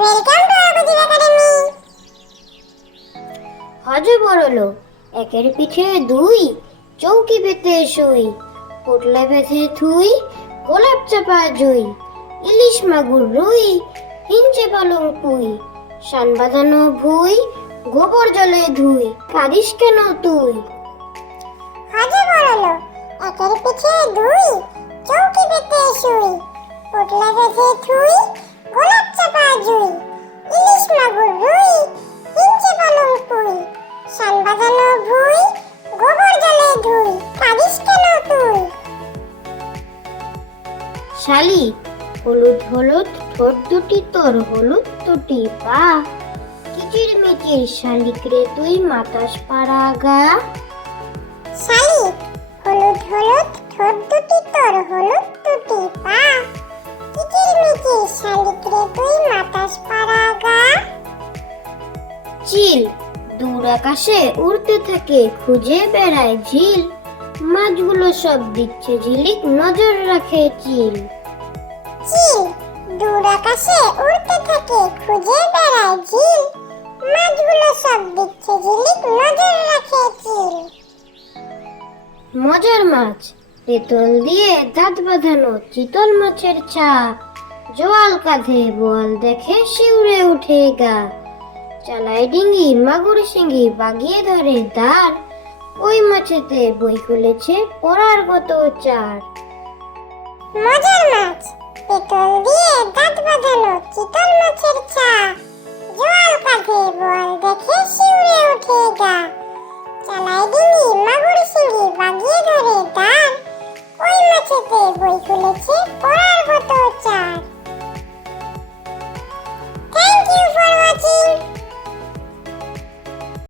Welcome to আরকুজির academy. হজে বড়লো একের পিঠে দুই, চৌকি পেতে শুই, পোটলা বেঁধে থুই, গোলাপ চাপা জুই, ইলিশ মাগুর রুই, হিঞ্চে পালং পুই, শান বাঁধানো ভুই, গোবর জলে ধুই, কাঁদিস কেন তুই? হজে বড়লো একের পিঠে দুই, চৌকি পেতে শুই, পোটলা বেঁধে থুই, গোলাপ চাপা জুই, ইলিশ মাগুর রুই, হিঞ্চে পালং পুই, শান বাঁধানো ভুই, গোবর জলে ধুই, কাঁদিস কেন তুই? শালি হলুদ হলুদ ঠোঁট দুটি তোর হলুদ দুটি পা, কিচির মিচির শালিক রে তুই মাতাস পাড়া গা। শালিক হলুদ হলুদ ঠোঁট দুটি তোর হলুদ দুটি পা, কিচির মিচির শালিক রে তুই মাতাস পাড়া গা। চিল দূর আকাশে উড়তে থাকে খুঁজে বেড়ায় ঝিল, মাছগুলো সব দিচ্ছে ঝিলিক নজর রাখে চিল। চিল দূর আকাশে উড়তে থাকে খুঁজে বেড়ায় ঝিল, মাছগুলো সব দিচ্ছে ঝিলিক নজর রাখে চিল। মজার মাছ পেতল দিয়ে দাঁত বাঁধানো চিতল মাছের ছাপ, জোয়াল কাঁধে বোয়াল দেখে শিউরে উঠে গা, চালায় ডিঙ্গি মাগুর শিঙ্গি বাগিয়ে ধরে দাঁড়, ওই মাছেতে বই খুলেছে পড়ার কত চার। মজার মাছ পেতল দিয়ে দাঁত